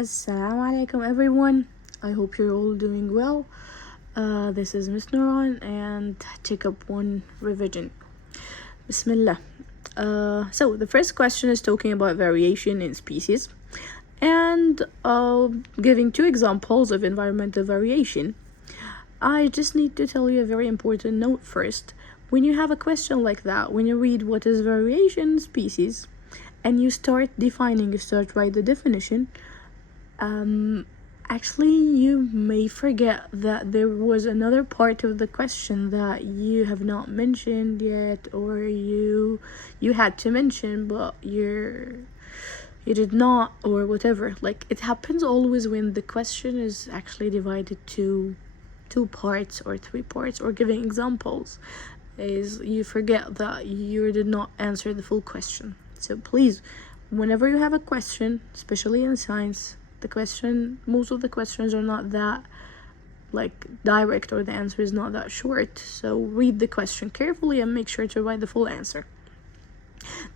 Assalamu alaikum everyone. I hope you're all doing well. This is Miss Nuran and take up one revision. Bismillah. So the first question is talking about variation in species and giving two examples of environmental variation. I just need to tell you a very important note first. When you have a question like that, when you read what is variation in species and you start write the definition, actually you may forget that there was another part of the question that you have not mentioned yet, or you had to mention but you did not, or whatever. Like, it happens always when the question is actually divided to two parts or three parts, or giving examples, is you forget that you did not answer the full question. So please, whenever you have a question, especially in science, most of the questions are not that direct, or the answer is not that short. So read the question carefully and make sure to write the full answer.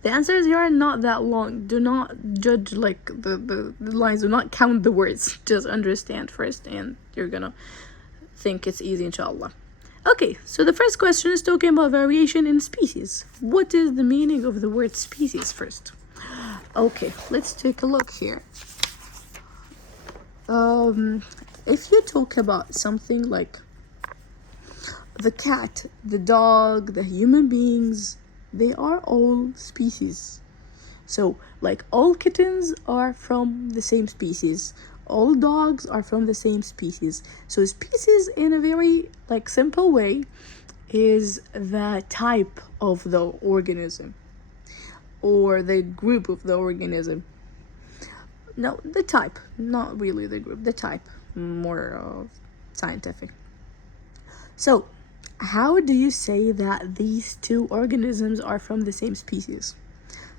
The answers here are not that long. Do not judge the lines. Do not count the words. Just understand first and you're gonna think it's easy, inshallah. Okay, so the first question is talking about variation in species. What is the meaning of the word species first? Okay, let's take a look here. If you talk about something like the cat, the dog, the human beings, they are all species. So, all kittens are from the same species. All dogs are from the same species. So, species, in a very simple way, is the type of the organism, or the group of the organism. No, the type, not really the group, the type, more scientific. So, how do you say that these two organisms are from the same species?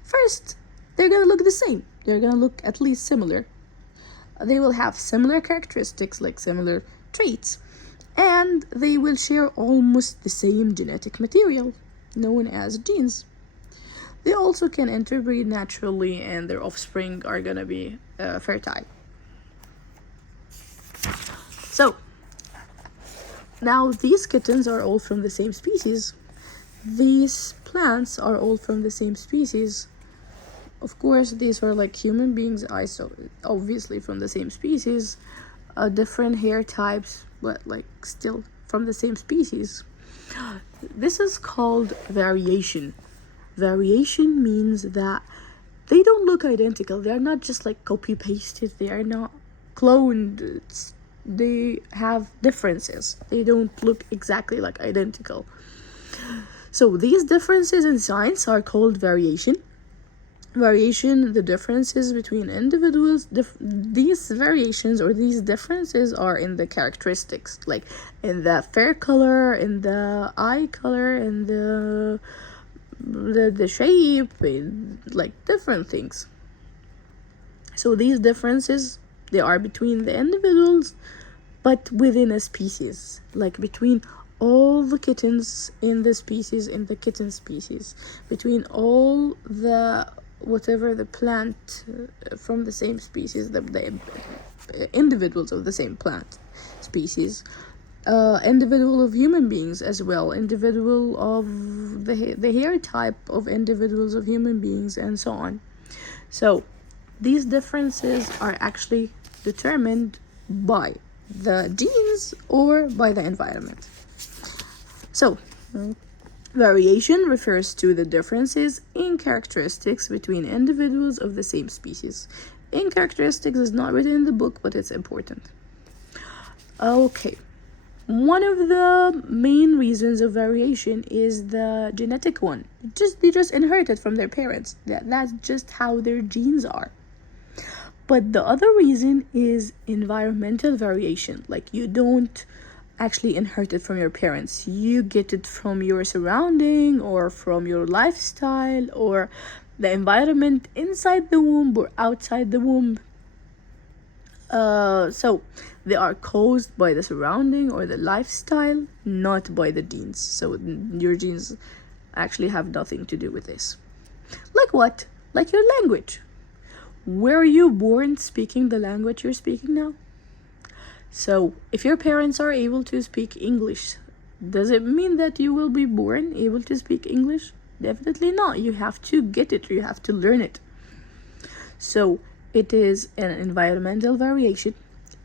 First, they're gonna look the same. They're gonna look at least similar. They will have similar characteristics, similar traits, and they will share almost the same genetic material, known as genes. They also can interbreed naturally, and their offspring are gonna be fertile. So, now these kittens are all from the same species. These plants are all from the same species. Of course, these are human beings, obviously from the same species. Different hair types, but still from the same species. This is called variation. Variation means that they don't look identical. They are not just copy pasted. They are not cloned. They have differences. They don't look exactly identical. So these differences in science are called variation. Variation, the differences between individuals. These variations or these differences are in the characteristics, in the fur color, in the eye color, in the shape, different things. So these differences, they are between the individuals, but within a species, between all the kittens in the species, in the kitten species, between all the whatever the plant from the same species, the individuals of the same plant species, individual of human beings as well, individual of the hair type of individuals of human beings, and so on. So these differences are actually determined by the genes or by the environment. So variation refers to the differences in characteristics between individuals of the same species. In characteristics is not written in the book, but it's important. Okay. One of the main reasons of variation is the genetic one. They just inherit it from their parents. That's just how their genes are. But the other reason is environmental variation. You don't actually inherit it from your parents. You get it from your surrounding, or from your lifestyle, or the environment inside the womb or outside the womb. So they are caused by the surrounding or the lifestyle, not by the genes. So your genes actually have nothing to do with this. Like what? Like your language. Were you born speaking the language you're speaking now? So, if your parents are able to speak English, does it mean that you will be born able to speak English? Definitely not. You have to get it, you have to learn it. So, it is an environmental variation.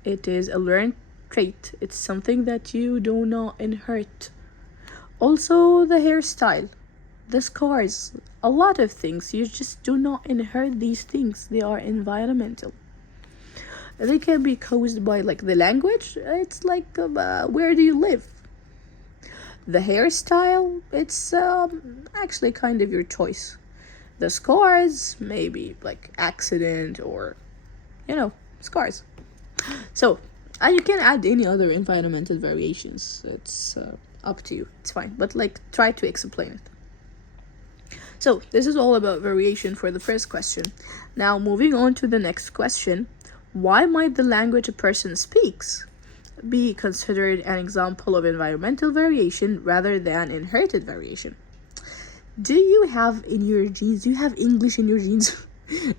It is a learned trait. It's something that you do not inherit. Also, the hairstyle, the scars, a lot of things. You just do not inherit these things. They are environmental. They can be caused by like the language. It's like where do you live? The hairstyle, it's actually kind of your choice. The scars, maybe like accident or scars. So you can add any other environmental variations. It's up to you. It's fine, but like try to explain it. So this is all about variation for the first question. Now moving on to the next question. Why might the language a person speaks be considered an example of environmental variation rather than inherited variation? Do you have in your genes, do you have English in your genes?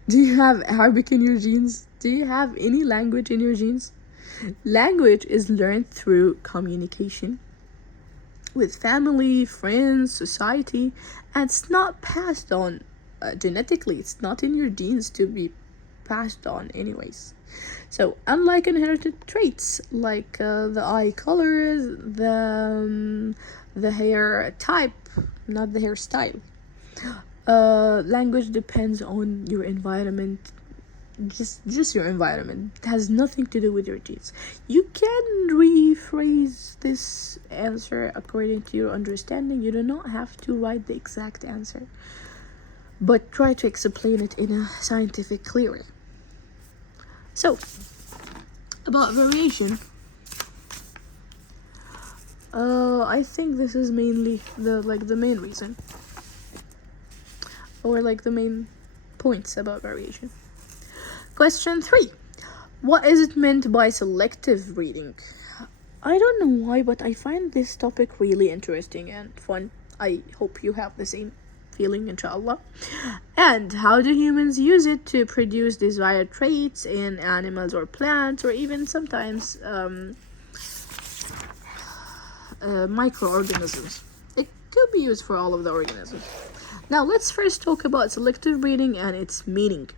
Do you have Arabic in your genes? Do you have any language in your genes? Language is learned through communication with family, friends, society, and it's not passed on genetically. It's not in your genes to be passed on anyways. So unlike inherited traits like the eye color, the hair type, not the hairstyle, language depends on your environment. Just your environment. It has nothing to do with your genes. You can rephrase this answer according to your understanding. You do not have to write the exact answer, but try to explain it in a scientific, clear way. So, about variation, I think this is mainly the main reason, or like the main points about variation. Question 3. What is it meant by selective reading? I don't know why, but I find this topic really interesting and fun. I hope you have the same feeling, inshallah. And how do humans use it to produce desired traits in animals or plants, or even sometimes microorganisms? It could be used for all of the organisms. Now let's first talk about selective breeding and its meaning.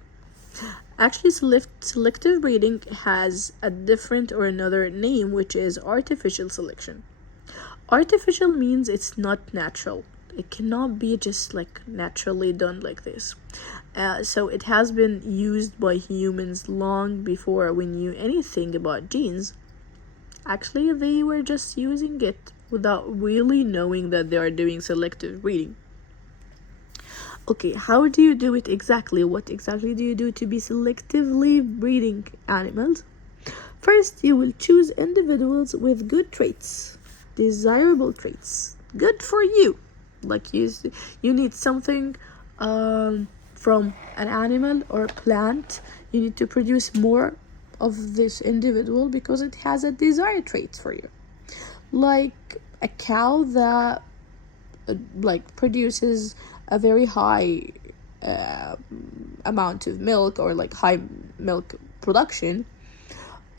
Actually, selective breeding has a different or another name, which is artificial selection. Artificial means it's not natural. It cannot be just like naturally done like this. So it has been used by humans long before we knew anything about genes. Actually, they were just using it without really knowing that they are doing selective breeding. Okay, how do you do it exactly? What exactly do you do to be selectively breeding animals? First, you will choose individuals with good traits, desirable traits, good for you. Like you need something from an animal or plant. You need to produce more of this individual because it has a desired trait for you. Like a cow that produces a very high amount of milk, or like high milk production,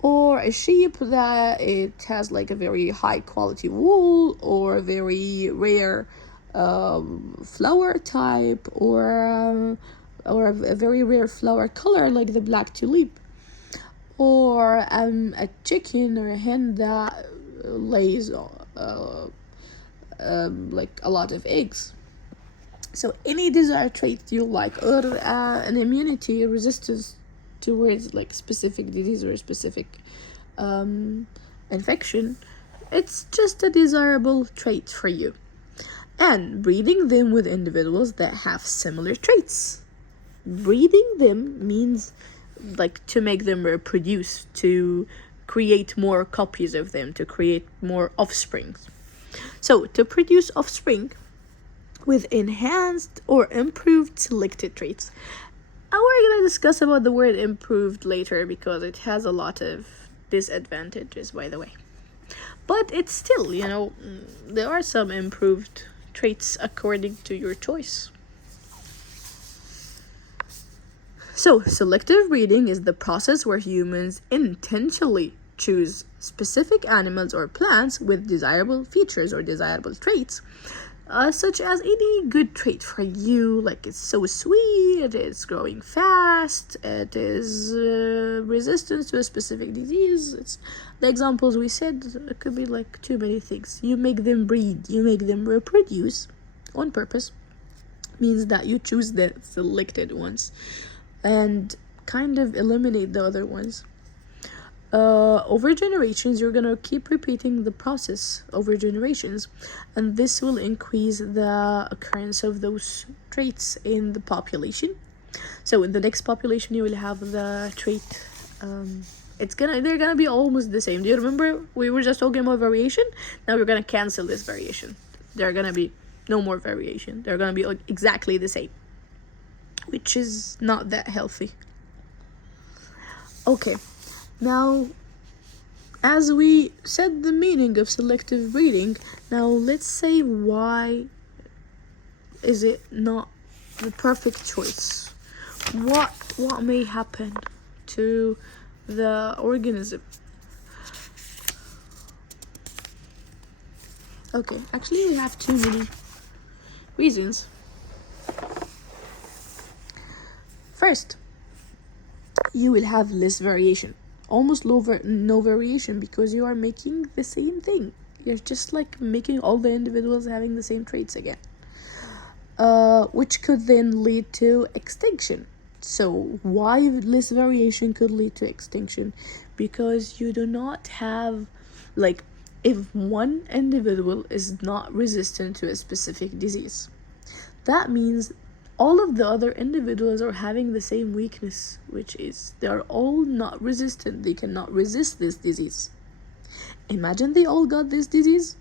or a sheep that it has like a very high quality wool, or a very rare flower type, or a very rare flower color like the black tulip, or a chicken or a hen that lays like a lot of eggs. So any desired trait you like, or an immunity resistance towards like specific disease or specific infection, it's just a desirable trait for you. And breeding them with individuals that have similar traits. Breeding them means like to make them reproduce, to create more copies of them, to create more offspring. So to produce offspring with enhanced or improved selected traits. And we're gonna discuss about the word improved later because it has a lot of disadvantages, by the way. But it's still, there are some improved traits according to your choice. So, selective breeding is the process where humans intentionally choose specific animals or plants with desirable features or desirable traits, such as any good trait for you, like it's so sweet, it is growing fast, it is resistant to a specific disease. It's the examples we said. It could be like too many things. You make them breed, you make them reproduce on purpose, means that you choose the selected ones and kind of eliminate the other ones. Over generations, you're gonna keep repeating the process over generations, and this will increase the occurrence of those traits in the population. So in the next population, you will have the trait. They're gonna be almost the same. Do you remember we were just talking about variation? Now we're gonna cancel this variation. There are gonna be no more variation. They're gonna be exactly the same, which is not that healthy. Okay, now as we said the meaning of selective breeding, now let's say why is it not the perfect choice? What may happen to the organism? Okay, actually we have too many reasons. First, you will have less variation, almost no variation, because you are making the same thing. You're just like making all the individuals having the same traits again, which could then lead to extinction. So why less variation could lead to extinction? Because you do not have, like, if one individual is not resistant to a specific disease, that means all of the other individuals are having the same weakness, which is they are all not resistant. They cannot resist this disease. Imagine they all got this disease.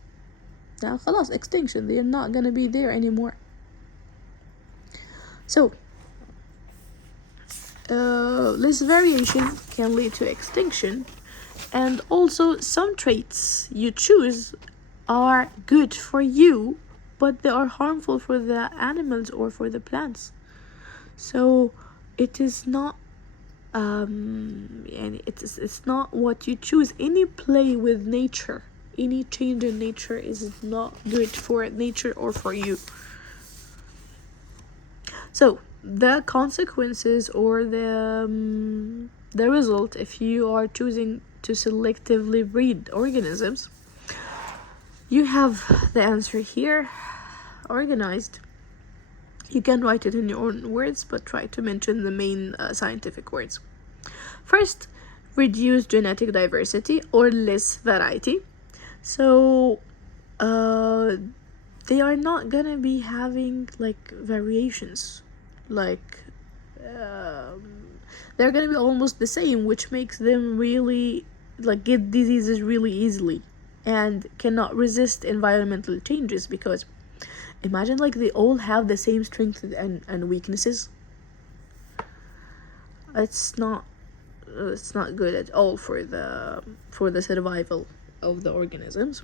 Now, خلاص, extinction. They are not gonna be there anymore. So, less variation can lead to extinction, and also some traits you choose are good for you, but they are harmful for the animals or for the plants. So it is not and it's not what you choose. Any play with nature, any change in nature is not good for nature or for you. So the consequences or the result if you are choosing to selectively breed organisms, you have the answer here organized. You can write it in your own words, but try to mention the main scientific words. First, reduce genetic diversity or less variety. So they are not gonna be having like variations, like they're gonna be almost the same, which makes them really like get diseases really easily and cannot resist environmental changes. Because imagine like they all have the same strengths and weaknesses. It's not good at all for the survival of the organisms.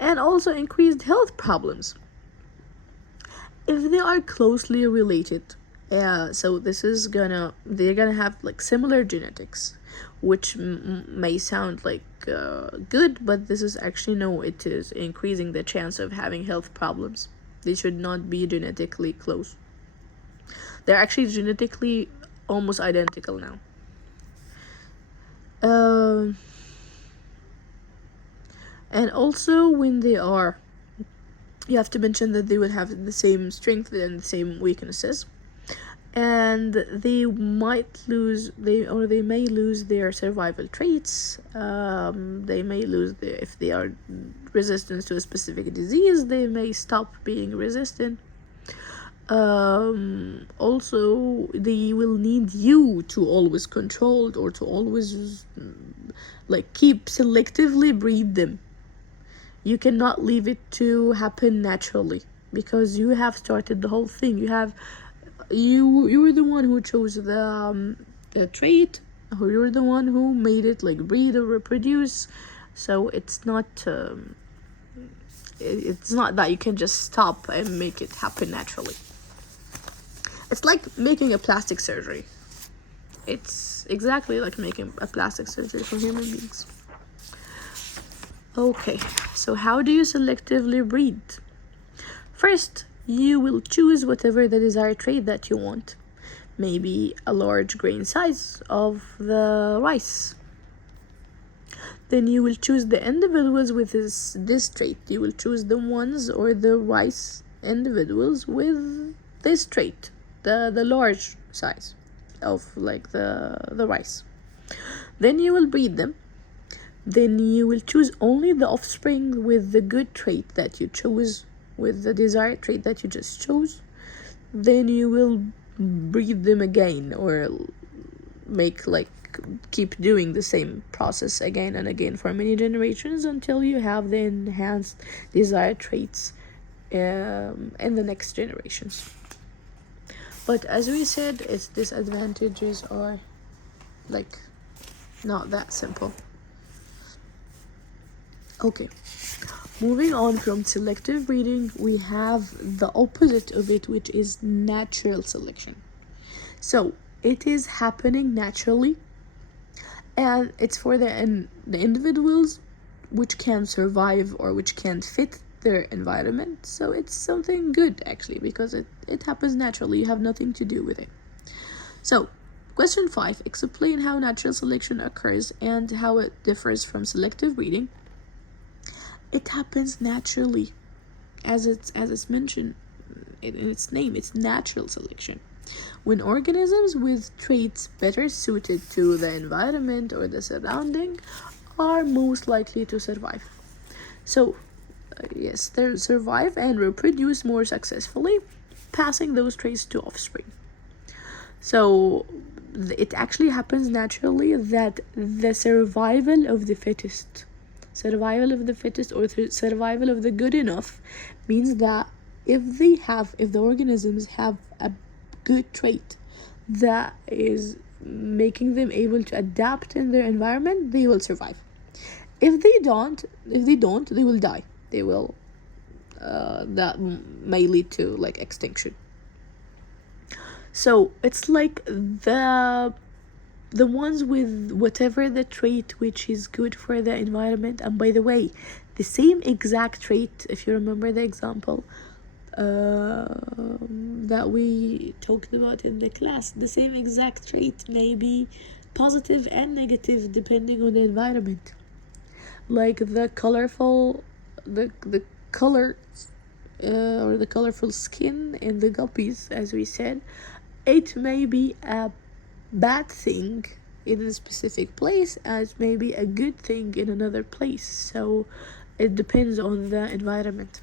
And also increased health problems if they are closely related. So they're gonna have like similar genetics, which may sound like good, but this is actually no, it is increasing the chance of having health problems. They should not be genetically close. They're actually genetically almost identical now. And also when they are, you have to mention that they will have the same strength and the same weaknesses, and they may lose their survival traits. They may lose if they are resistant to a specific disease, they may stop being resistant. Also they will need you to always control or to always like keep selectively breed them. You cannot leave it to happen naturally, because you have started the whole thing. You were the one who chose the trait, or you're the one who made it like breed or reproduce. So it's not that you can just stop and make it happen naturally. It's like making a plastic surgery. It's exactly like making a plastic surgery for human beings. Okay, so how do you selectively breed? First, you will choose whatever the desired trait that you want. Maybe a large grain size of the rice. Then you will choose the individuals with this trait. You will choose the ones or the rice individuals with this trait, the large size of like the rice. Then you will breed them. Then you will choose only the offspring with the good trait that you chose, with the desired trait that you just chose. Then you will breed them again, or make like keep doing the same process again and again for many generations until you have the enhanced desired traits in the next generations. But as we said, its disadvantages are like not that simple. Okay, moving on from selective breeding, we have the opposite of it, which is natural selection. So it is happening naturally, and it's for the individuals which can survive or which can fit their environment. So it's something good actually, because it happens naturally. You have nothing to do with it. So question 5, explain how natural selection occurs and how it differs from selective breeding. It happens naturally, as it's mentioned in its name. It's natural selection. When organisms with traits better suited to the environment or the surrounding are most likely to survive. So, yes, they survive and reproduce more successfully, passing those traits to offspring. So, it actually happens naturally that the survival of the fittest or the survival of the good enough means that if the organisms have a good trait that is making them able to adapt in their environment, they will survive. If they don't, they will die. They will that may lead to like extinction. So it's like the ones with whatever the trait which is good for the environment. And by the way, the same exact trait, if you remember the example that we talked about in the class, the same exact trait may be positive and negative depending on the environment. Like the colorful color or the colorful skin in the guppies, as we said, it may be a bad thing in a specific place as maybe a good thing in another place. So it depends on the environment.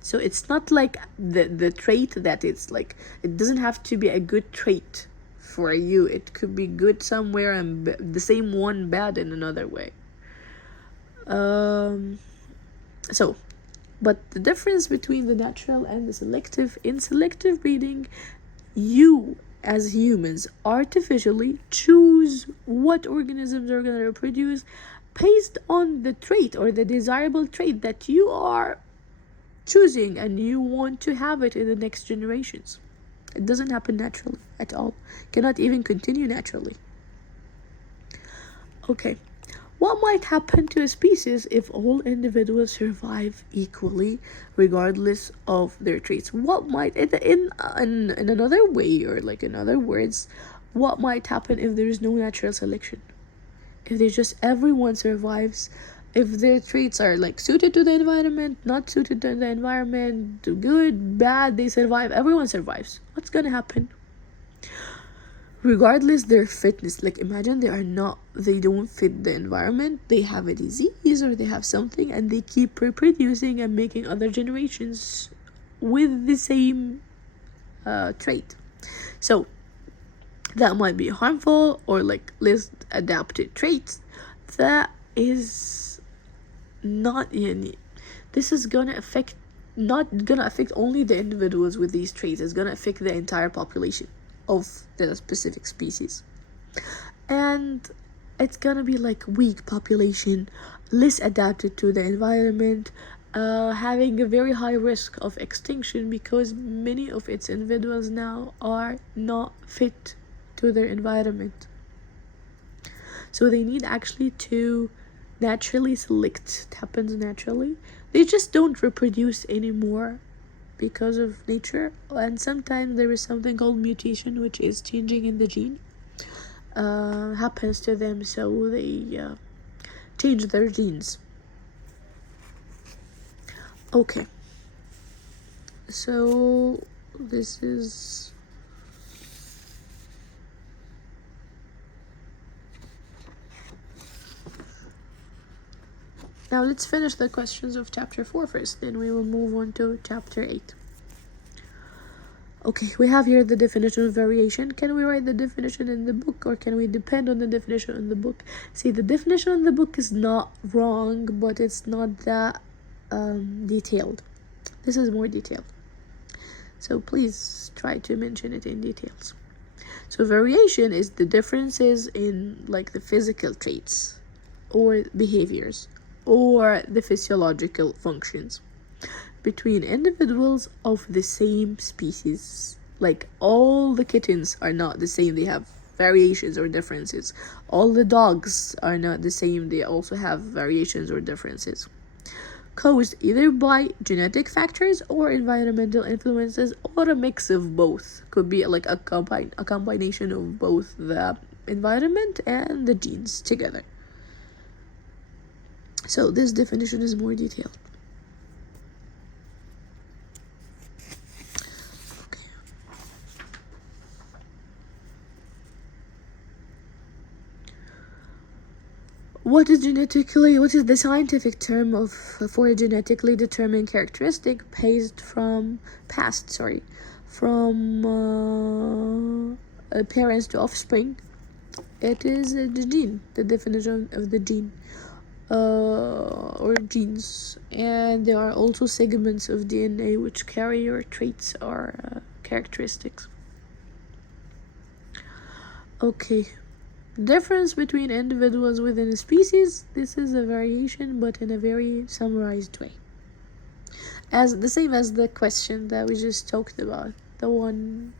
So it's not like the trait that it's like, it doesn't have to be a good trait for you. It could be good somewhere and the same one bad in another way. So but the difference between the natural and the selective, in selective breeding, you as humans artificially choose what organisms are going to reproduce based on the trait or the desirable trait that you are choosing, and you want to have it in the next generations. It doesn't happen naturally at all. Cannot even continue naturally. Okay, what might happen to a species if all individuals survive equally regardless of their traits? What might, in another way, or like in other words, what might happen if there is no natural selection? If there's just everyone survives, if their traits are like suited to the environment, not suited to the environment, good, bad, they survive, everyone survives. What's gonna happen? Regardless their fitness, like imagine they don't fit the environment, they have a disease or they have something, and they keep reproducing and making other generations with the same trait. So that might be harmful, or like less adapted traits. That is not this is not gonna affect only the individuals with these traits. It's gonna affect the entire population of the specific species, and it's gonna be like weak population, less adapted to the environment, having a very high risk of extinction because many of its individuals now are not fit to their environment. So they need actually to naturally select. It happens naturally. They just don't reproduce anymore because of nature, and sometimes there is something called mutation, which is changing in the gene happens to them, so they change their genes. Okay, so this is now let's finish the questions of chapter 4 first, then we will move on to chapter 8. Okay, we have here the definition of variation. Can we write the definition in the book, or can we depend on the definition in the book? See, the definition in the book is not wrong, but it's not that detailed. This is more detailed. So please try to mention it in details. So variation is the differences in like the physical traits or behaviors or the physiological functions between individuals of the same species. Like all the kittens are not the same, they have variations or differences. All the dogs are not the same, they also have variations or differences, caused either by genetic factors or environmental influences, or a mix of both. Could be like a combination of both the environment and the genes together. So this definition is more detailed. What is the scientific term for a genetically determined characteristic from parents to offspring? It is the gene, the definition of the gene, or genes, and there are also segments of DNA which carry your traits or characteristics. Okay. Difference between individuals within a species. This is a variation, but in a very summarized way. As the same as the question that we just talked about, the one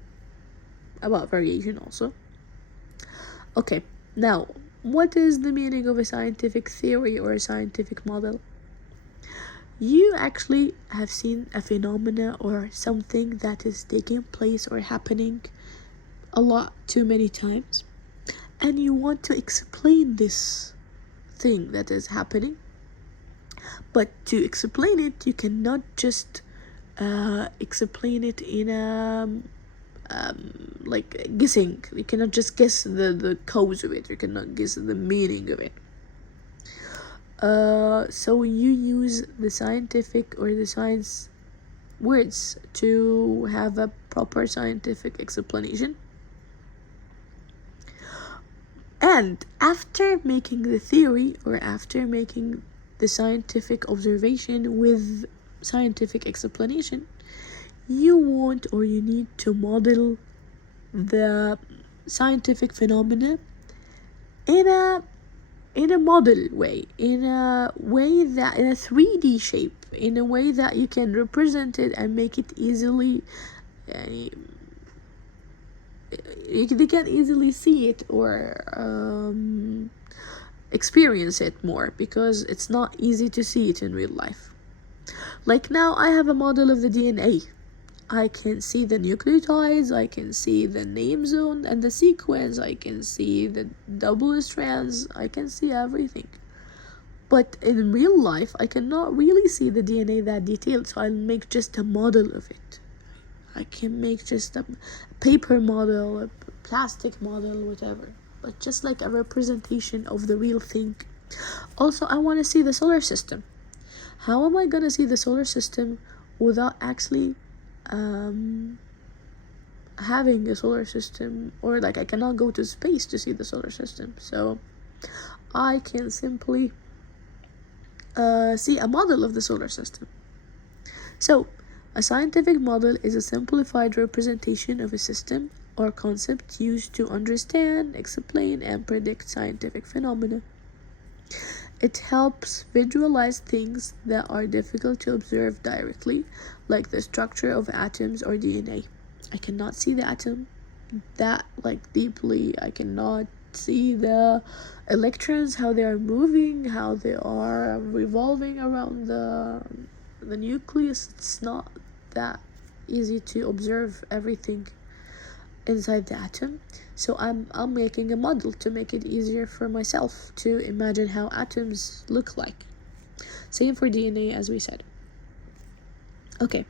about variation also. Okay, now, what is the meaning of a scientific theory or a scientific model? You actually have seen a phenomena or something that is taking place or happening a lot too many times, and you want to explain this thing that is happening. But to explain it, you cannot just explain it in a like guessing. You cannot just guess the cause of it. You cannot guess the meaning of it. So you use the scientific or the science words to have a proper scientific explanation. And after making the theory or after making the scientific observation with scientific explanation, you want or you need to model the scientific phenomena in a model way, in a 3D shape, in a way that you can represent it and make it easily they can easily see it or experience it more, because it's not easy to see it in real life. Like now I have a model of the DNA. I can see the nucleotides, I can see the name zone and the sequence, I can see the double strands, I can see everything. But in real life, I cannot really see the DNA that detailed, so I'll make just a model of it. I can make just a paper model, a plastic model, whatever. But just like a representation of the real thing. Also, I want to see the solar system. How am I gonna see the solar system without actually having a solar system? Or like I cannot go to space to see the solar system. So I can simply see a model of the solar system. So a scientific model is a simplified representation of a system or concept used to understand, explain, and predict scientific phenomena. It helps visualize things that are difficult to observe directly, like the structure of atoms or DNA. I cannot see the atom that deeply. I cannot see the electrons, how they are moving, how they are revolving around the nucleus. It's not that easy to observe everything inside the atom. So I'm making a model to make it easier for myself to imagine how atoms look like. Same for DNA, as we said. Okay,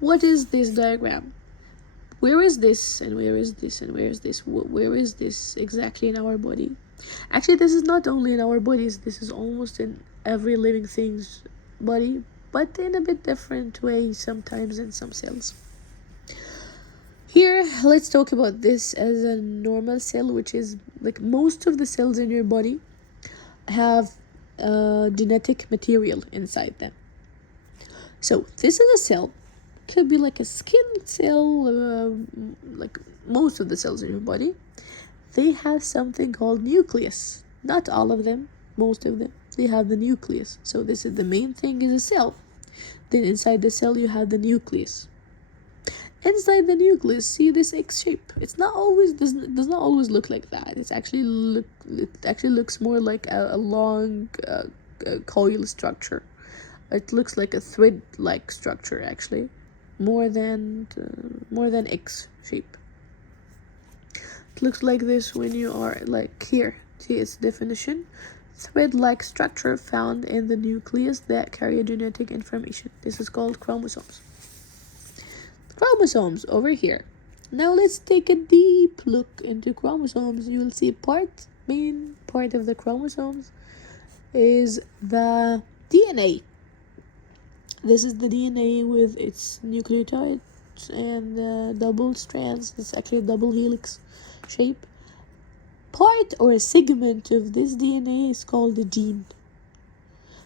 what is this diagram? Where is this, and where is this, and where is this? Where is this exactly in our body? Actually, this is not only in our bodies, this is almost in every living thing's body, but in a bit different way sometimes in some cells. Here, let's talk about this as a normal cell, which is like most of the cells in your body have genetic material inside them. So this is a cell. Could be like a skin cell, like most of the cells in your body. They have something called nucleus. Not all of them, most of them. They have the nucleus. So this is the main thing, is a cell. Then inside the cell you have the nucleus. Inside the nucleus, see this X shape. It's not always does not always look like that. It actually looks more like a long coil structure. It looks like a thread-like structure actually, more than X shape. It looks like this when you are like here. See its definition. Thread-like structure found in the nucleus that carry genetic information. This is called chromosomes. Chromosomes over here. Now let's take a deep look into chromosomes. You will see main part of the chromosomes is the DNA. This is the DNA with its nucleotides and double strands. It's actually a double helix shape. Part or a segment of this DNA is called the gene.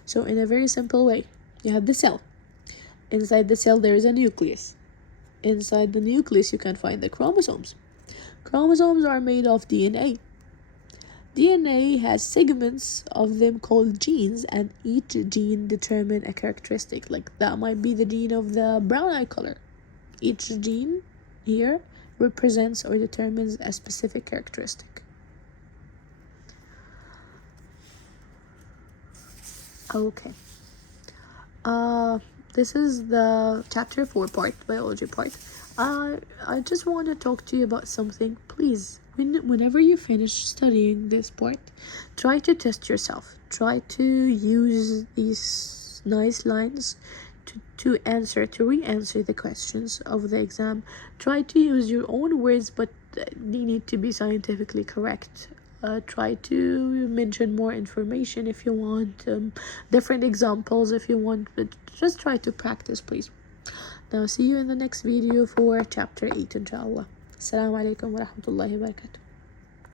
So in a very simple way, you have the cell. Inside the cell there is a nucleus. Inside the nucleus you can find the chromosomes. Chromosomes are made of DNA. DNA has segments of them called genes, and each gene determines a characteristic. Like that might be the gene of the brown eye color. Each gene here represents or determines a specific characteristic. Okay. This is the chapter 4 part, biology part. I just want to talk to you about something. Please, whenever you finish studying this part, try to test yourself. Try to use these nice lines to re-answer the questions of the exam. Try to use your own words, but they need to be scientifically correct. Try to mention more information if you want, different examples if you want, but just try to practice, please. Now see you in the next video for chapter 8 inshallah. Assalamu alaikum wa rahmatullahi wa barakatuh.